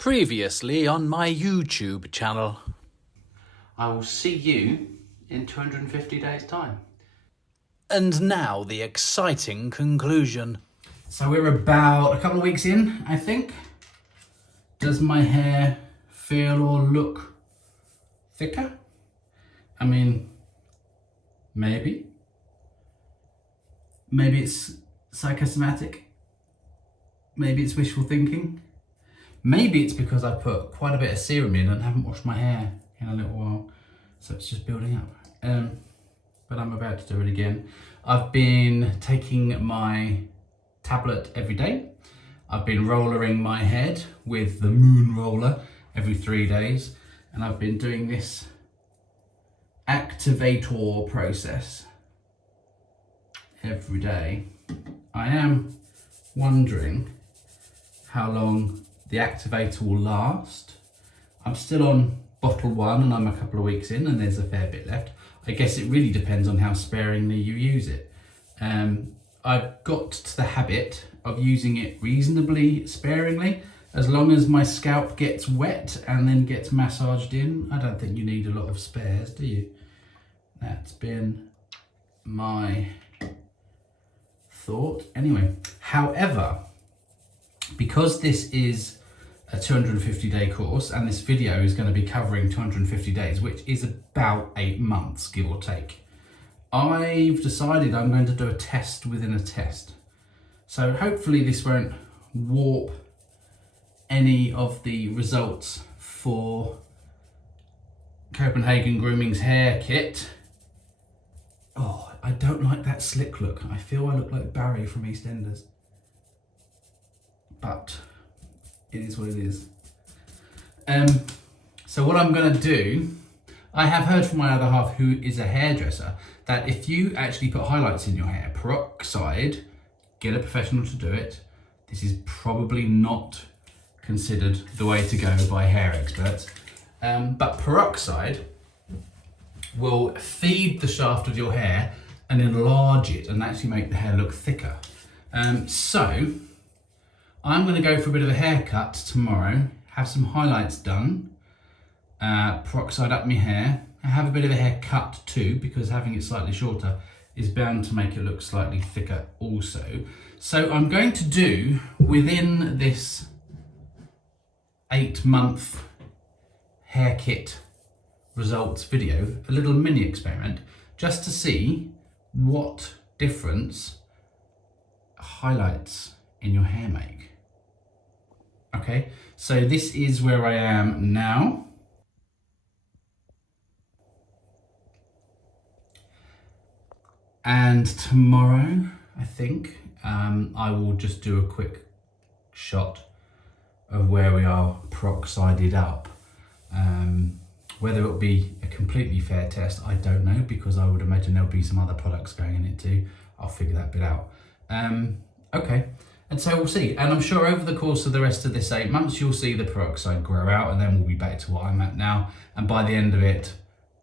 Previously on my YouTube channel. I will see you in 250 days' time. And now the exciting conclusion. So we're about a couple of weeks in, I think. Does my hair feel or look thicker? I mean, maybe. Maybe it's psychosomatic. Maybe it's wishful thinking. Maybe it's because I put quite a bit of serum in and haven't washed my hair in a little while. So it's just building up. But I'm about to do it again. I've been taking my tablet every day. I've been rollering my head with the moon roller every 3 days. And I've been doing this activator process every day. I am wondering how long the activator will last. I'm still on bottle 1 and I'm a couple of weeks in and there's a fair bit left. I guess it really depends on how sparingly you use it. I've got to the habit of using it reasonably sparingly. As long as my scalp gets wet and then gets massaged in, I don't think you need a lot of spares, do you? That's been my thought. Anyway, however, because this is a 250-day course and this video is going to be covering 250 days, which is about 8 months, give or take, I've decided I'm going to do a test within a test. So hopefully this won't warp any of the results for Copenhagen Grooming's hair kit. Oh, I don't like that slick look. I feel I look like Barry from EastEnders. But it is what it is. So what I'm going to do, I have heard from my other half, who is a hairdresser, that if you actually put highlights in your hair, peroxide, get a professional to do it. This is probably not considered the way to go by hair experts. But peroxide will feed the shaft of your hair and enlarge it and actually make the hair look thicker. So I'm going to go for a bit of a haircut tomorrow, have some highlights done, peroxide up my hair, have a bit of a haircut too, because having it slightly shorter is bound to make it look slightly thicker also. So I'm going to do, within this 8-month hair kit results video, a little mini experiment just to see what difference highlights in your hair make. Okay, so this is where I am now. And tomorrow, I think, I will just do a quick shot of where we are peroxided up. Whether it'll be a completely fair test, I don't know, because I would imagine there'll be some other products going in it too. I'll figure that bit out. Okay, and so we'll see. And I'm sure over the course of the rest of this 8 months, you'll see the peroxide grow out, and then we'll be back to what I'm at now. And by the end of it,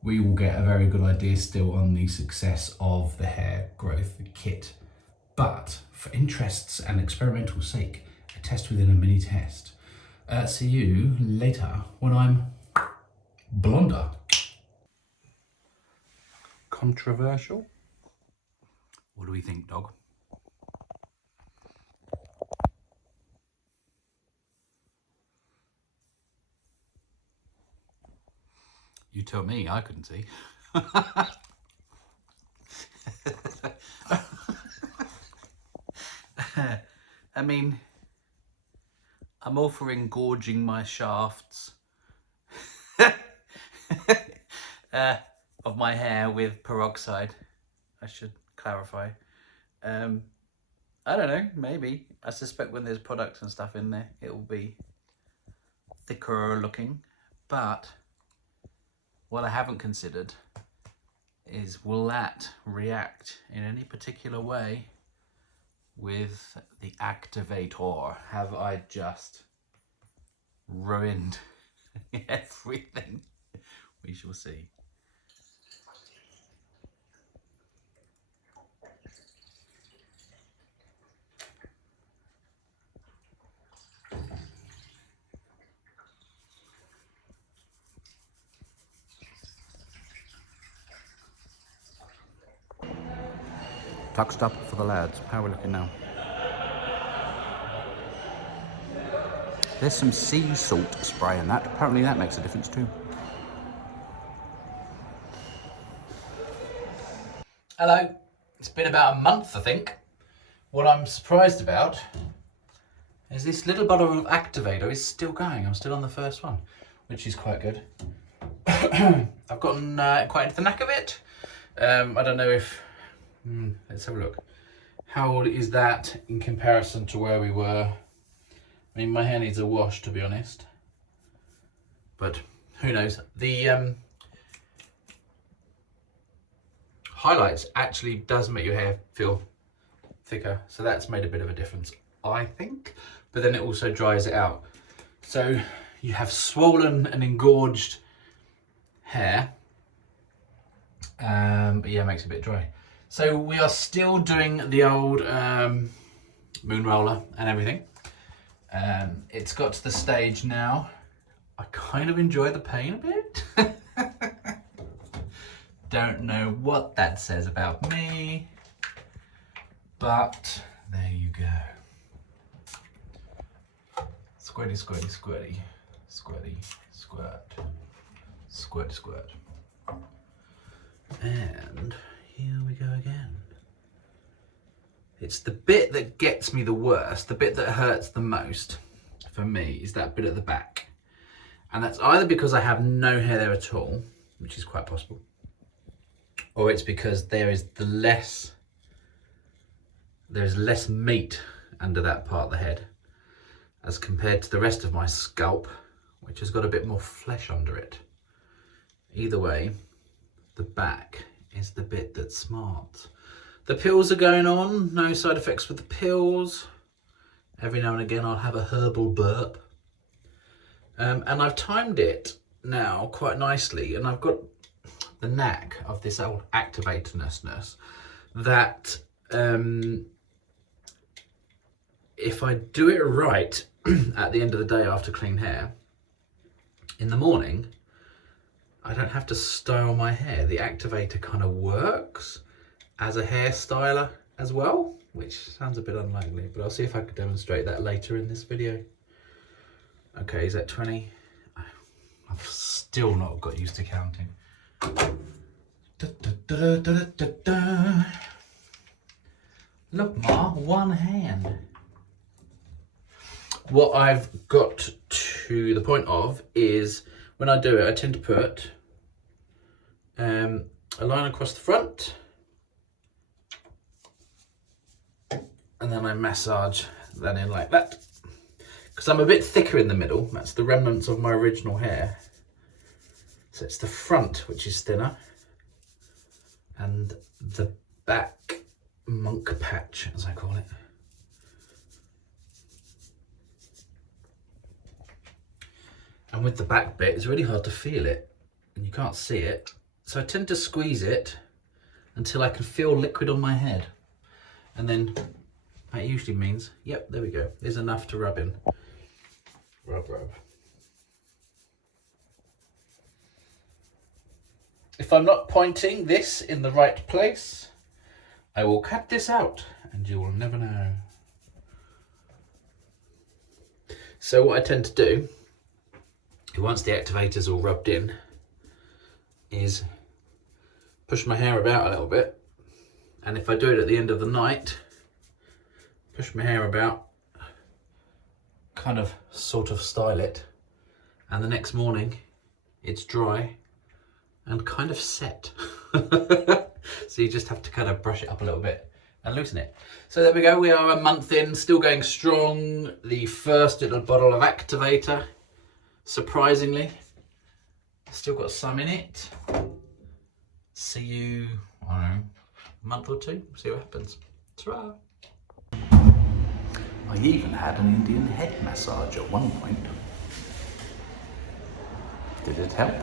we will get a very good idea still on the success of the hair growth kit. But for interests and experimental sake, a test within a mini test. See you later when I'm blonder. Controversial? What do we think, dog? You tell me, I couldn't see. I mean, I'm all for engorging my shafts of my hair with peroxide, I should clarify. I don't know, maybe. I suspect when there's products and stuff in there, it will be thicker looking. But what I haven't considered is, will that react in any particular way with the activator? Have I just ruined everything? We shall see. Touched up for the lads. How are we looking now? There's some sea salt spray in that. Apparently that makes a difference too. Hello. It's been about a month, I think. What I'm surprised about is this little bottle of activator is still going. I'm still on the first one, which is quite good. I've gotten quite into the knack of it. I don't know if... let's have a look. How old is that in comparison to where we were? I mean, my hair needs a wash, to be honest. But who knows? The highlights actually does make your hair feel thicker. So that's made a bit of a difference, I think. But then it also dries it out. So you have swollen and engorged hair. But yeah, it makes it a bit dry. So we are still doing the old moon roller and everything. It's got to the stage now. I kind of enjoy the pain a bit. Don't know what that says about me, but there you go. Squirty, squirty, squirty, squirty, squirt, squirt, squirt. And here we go again. It's the bit that gets me the worst, the bit that hurts the most for me is that bit at the back. And that's either because I have no hair there at all, which is quite possible, or it's because there's less meat under that part of the head as compared to the rest of my scalp, which has got a bit more flesh under it. Either way, the back is the bit that's smart. The pills are going on, no side effects with the pills. Every now and again I'll have a herbal burp. And I've timed it now quite nicely, and I've got the knack of this old activator-ness that if I do it right at the end of the day after clean hair, in the morning, I don't have to style my hair. The activator kind of works as a hair styler as well, which sounds a bit unlikely, but I'll see if I can demonstrate that later in this video. Okay, is that 20? I've still not got used to counting. Look, Ma, one hand. What I've got to the point of is when I do it, I tend to put a line across the front, and then I massage that in like that. Because I'm a bit thicker in the middle, that's the remnants of my original hair. So it's the front which is thinner, and the back monk patch, as I call it. And with the back bit, it's really hard to feel it, and you can't see it. So I tend to squeeze it until I can feel liquid on my head. And then that usually means, yep, there we go. There's enough to rub in. Rub, rub. If I'm not pointing this in the right place, I will cut this out and you will never know. So what I tend to do, once the activator's all rubbed in, is push my hair about a little bit. And if I do it at the end of the night, push my hair about, kind of sort of style it, and the next morning it's dry and kind of set. So you just have to kind of brush it up a little bit and loosen it. So there we go, we are a month in, still going strong. The first little bottle of activator, surprisingly, still got some in it. See you, I don't know, a month or two, see what happens. Ta-ra. I even had an Indian head massage at one point. Did it help?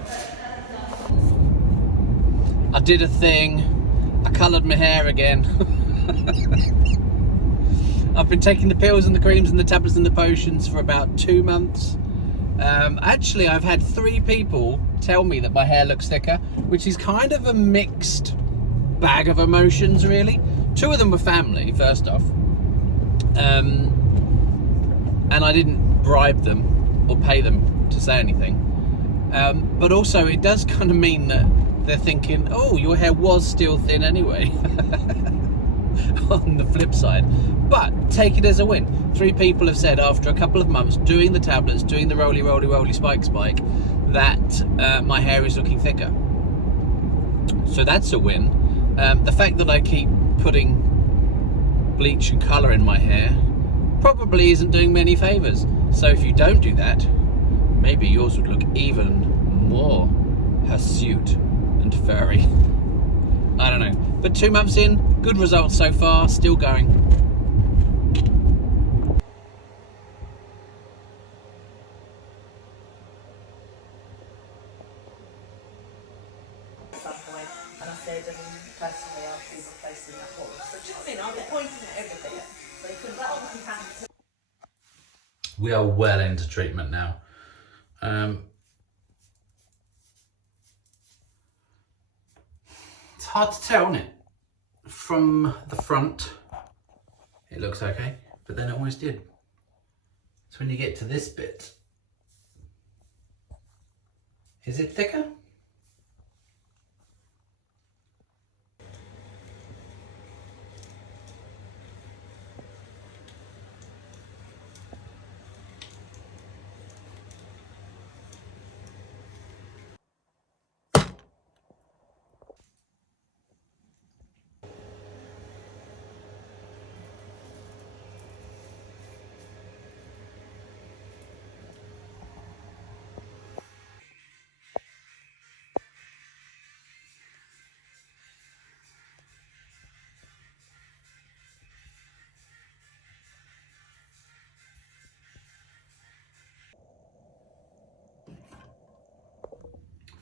I did a thing. I coloured my hair again. I've been taking the pills and the creams and the tablets and the potions for about 2 months. Actually, I've had 3 people tell me that my hair looks thicker, which is kind of a mixed bag of emotions, really, 2 of them were family, first off. And I didn't bribe them or pay them to say anything. But also it does kind of mean that they're thinking, oh, your hair was still thin anyway. On the flip side. But take it as a win. 3 people have said after a couple of months doing the tablets, doing the roly spike that my hair is looking thicker. So that's a win. The fact that I keep putting bleach and colour in my hair probably isn't doing me any favours. So if you don't do that, maybe yours would look even more hirsute and furry. I don't know. But 2 months in, good results so far, still going. And I said, personally, I'll be replacing that horse. But do you know what I mean? I was pointing at everything. So they couldn't, that obviously happened. We are well into treatment now. It's hard to tell, isn't it? From the front, it looks okay, but then it always did. So when you get to this bit, is it thicker?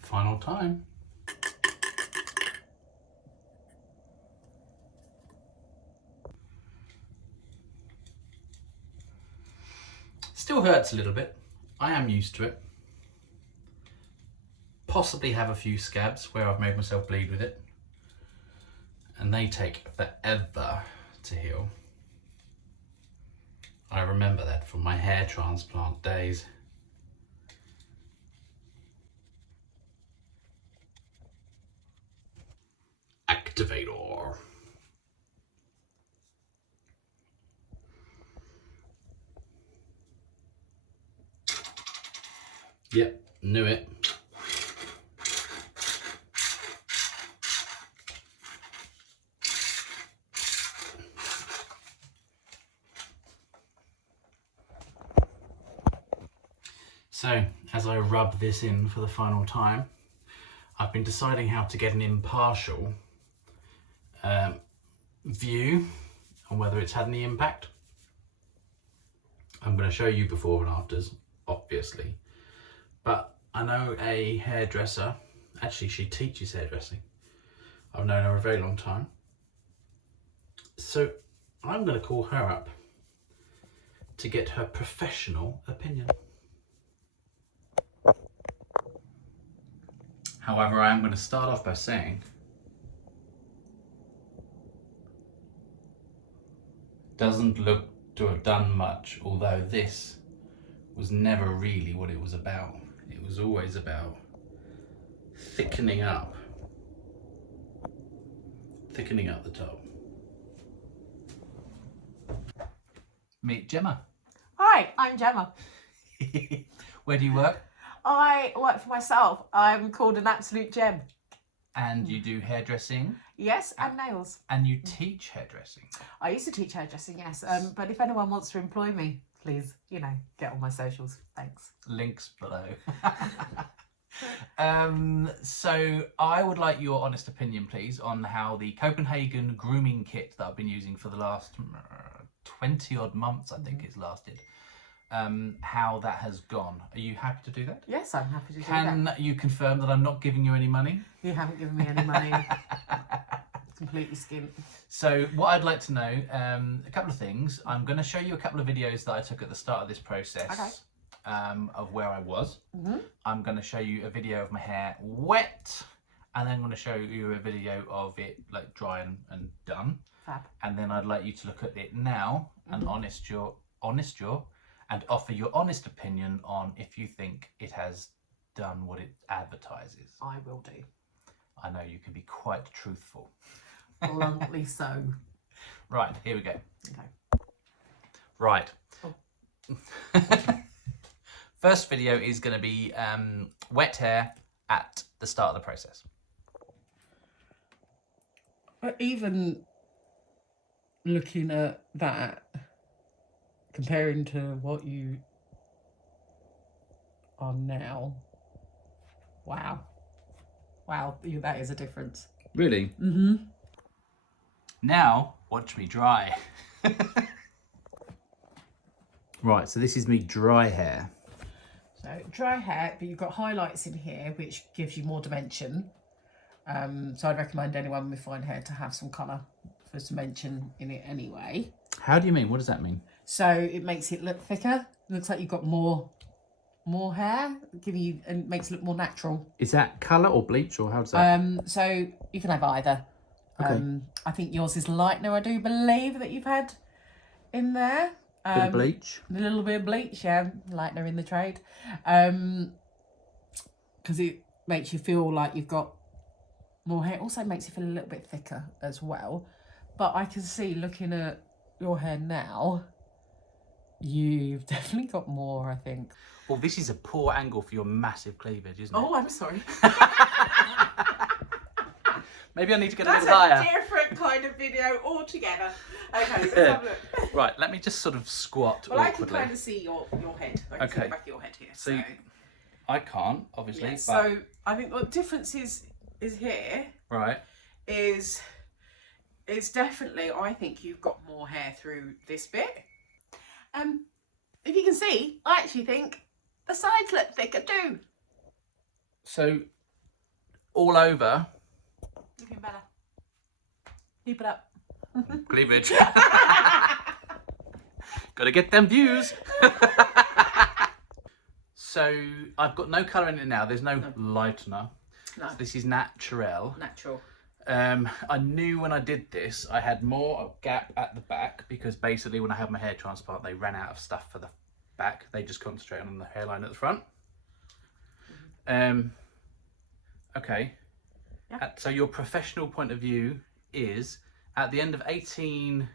Final time. Still hurts a little bit. I am used to it. Possibly have a few scabs where I've made myself bleed with it. And they take forever to heal. I remember that from my hair transplant days. Activator. Yep, knew it. So, as I rub this in for the final time, I've been deciding how to get an impartial view on whether it's had any impact. I'm going to show you before and afters, obviously, but I know a hairdresser, actually she teaches hairdressing. I've known her a very long time. So I'm going to call her up to get her professional opinion. However, I am going to start off by saying, doesn't look to have done much, although this was never really what it was about. It was always about thickening up the top. Meet Jemma. Hi, I'm Jemma. Where do you work? I work for myself. I'm called an absolute gem. And you do hairdressing? Yes, and nails. And you teach hairdressing? I used to teach hairdressing, yes. But if anyone wants to employ me, please, get on my socials. Thanks. Links below. So I would like your honest opinion, please, on how the Copenhagen Grooming kit that I've been using for the last 20 odd months, I think it's lasted, how that has gone. Are you happy to do that? Yes, I'm happy to do that. Can you confirm that I'm not giving you any money? You haven't given me any money. Completely skint. So what I'd like to know, a couple of things. I'm going to show you a couple of videos that I took at the start of this process. Okay. Of where I was. Mm-hmm. I'm going to show you a video of my hair wet, and then I'm going to show you a video of it like dry and done. Fab. And then I'd like you to look at it now and honest your and offer your honest opinion on if you think it has done what it advertises. I will do. I know you can be quite truthful. Bluntly so. Right, here we go. Okay. Right. Oh. First video is going to be wet hair at the start of the process. But even looking at that, comparing to what you are now, wow. Wow, that is a difference. Really? Mm-hmm. Now, watch me dry. Right, so this is me dry hair. So dry hair, but you've got highlights in here, which gives you more dimension. So I'd recommend anyone with fine hair to have some colour for some dimension in it anyway. How do you mean? What does that mean? So it makes it look thicker. It looks like you've got more hair, and makes it look more natural. Is that colour or bleach, or how does that? So you can have either. Okay. I think yours is lightener, I do believe, that you've had in there. Bit of bleach. A little bit of bleach, yeah, lightener in the trade. Because it makes you feel like you've got more hair. Also makes you feel a little bit thicker as well. But I can see, looking at your hair now, you've definitely got more, I think. Well, this is a poor angle for your massive cleavage, isn't it? Oh, I'm sorry. Maybe I need to get a little higher. That's a different kind of video altogether. Okay, let's have a look. Right, let me just sort of squat Well, I awkwardly. can kind of see your head. I can see the back of your head here. So I can't, obviously. Yeah, but... so I think what difference is here right. is definitely, I think you've got more hair through this bit. If you can see, I actually think the sides look thicker too. So all over. Looking better. Keep it up. Cleavage. Gotta get them views. So I've got no colour in it now. There's no lightener. No. So this is natural. Natural. I knew when I did this, I had more gap at the back because basically when I had my hair transplant, they ran out of stuff for the back. They just concentrated on the hairline at the front. Okay. Yeah. So your professional point of view is at the end of 18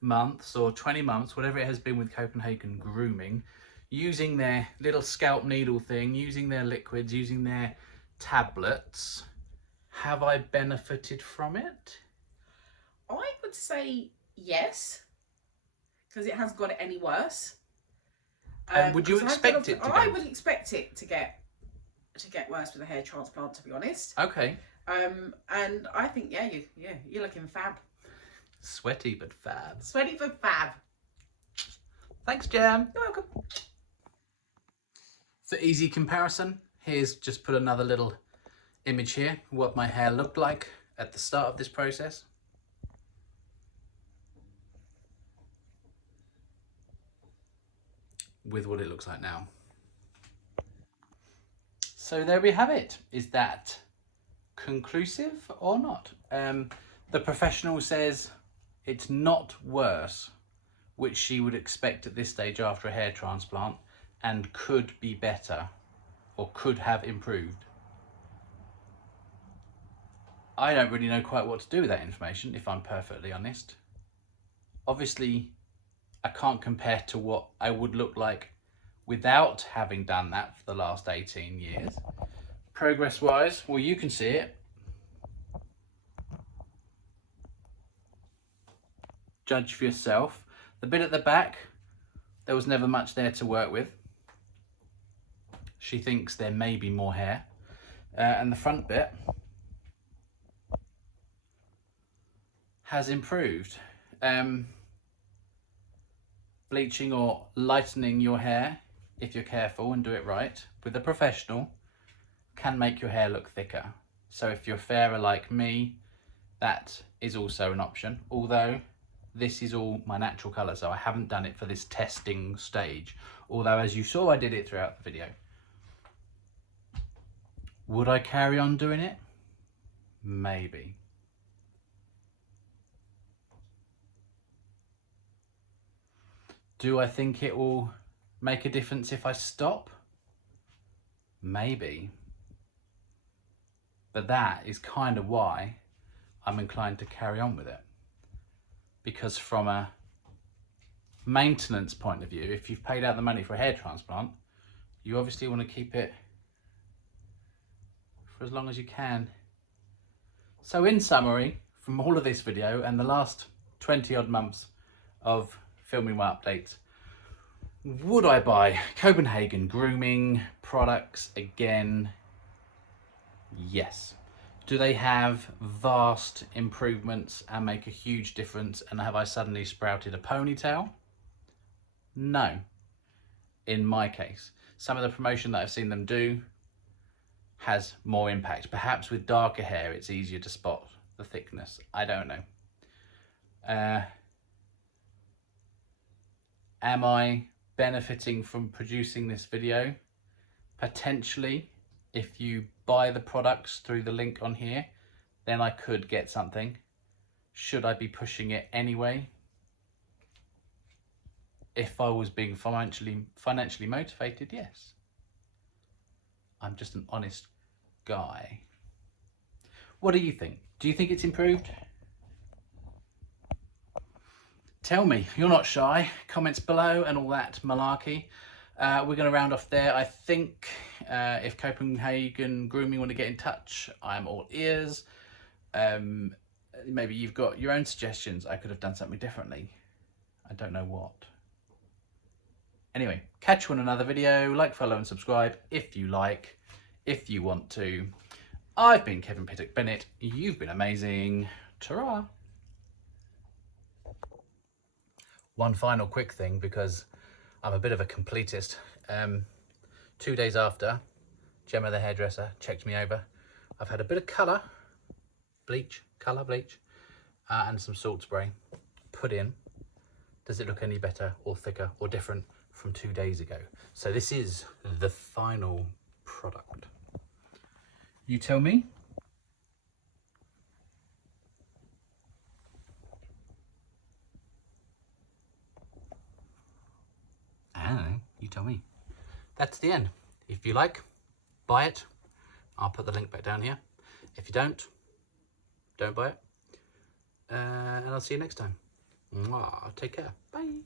months or 20 months, whatever it has been with Copenhagen Grooming, using their little scalp needle thing, using their liquids, using their tablets, have I benefited from it? I would say yes, because it hasn't got it any worse. Would you expect it to I get... would expect it to get worse with a hair transplant, to be honest. Okay. And I think you're looking fab. Sweaty but fab. Sweaty but fab. Thanks, Jam. You're welcome. For easy comparison, here's just put another little image here, what my hair looked like at the start of this process. With what it looks like now. So there we have it. Is that conclusive or not? The professional says it's not worse, which she would expect at this stage after a hair transplant, and could be better or could have improved. I don't really know quite what to do with that information, if I'm perfectly honest. Obviously, I can't compare to what I would look like without having done that for the last 18 years. Progress-wise, well, you can see it. Judge for yourself. The bit at the back, there was never much there to work with. She thinks there may be more hair. And the front bit has improved. Bleaching or lightening your hair, if you're careful and do it right, with a professional, can make your hair look thicker. So if you're fairer like me, that is also an option. Although this is all my natural colour, so I haven't done it for this testing stage. Although as you saw, I did it throughout the video. Would I carry on doing it? Maybe. Do I think it will make a difference if I stop? Maybe. But that is kind of why I'm inclined to carry on with it. Because from a maintenance point of view, if you've paid out the money for a hair transplant, you obviously want to keep it for as long as you can. So in summary, from all of this video and the last 20 odd months of filming my updates, would I buy Copenhagen Grooming products again? Yes. Do they have vast improvements and make a huge difference, and have I suddenly sprouted a ponytail? No. In my case, some of the promotion that I've seen them do has more impact. Perhaps with darker hair it's easier to spot the thickness. I don't know. Am I benefiting from producing this video? Potentially. If you buy the products through the link on here, then I could get something. Should I be pushing it anyway? If I was being financially motivated, yes. I'm just an honest guy. What do you think? Do you think it's improved? Tell me, you're not shy. Comments below and all that malarkey. We're going to round off there. I think if Copenhagen Grooming want to get in touch, I'm all ears. Maybe you've got your own suggestions. I could have done something differently. I don't know what. Anyway, catch you on another video. Like, follow and subscribe if you like, if you want to. I've been Kevin Pittock Bennett. You've been amazing. Ta-ra. One final quick thing, because I'm a bit of a completist. 2 days after Jemma the hairdresser checked me over, I've had a bit of colour bleach, and some salt spray put in. Does it look any better or thicker or different from 2 days ago? So this is the final product. You tell me. I don't know, you tell me. That's the end. If you like, buy it. I'll put the link back down here. If you don't buy it. And I'll see you next time. Mwah. Take care. Bye.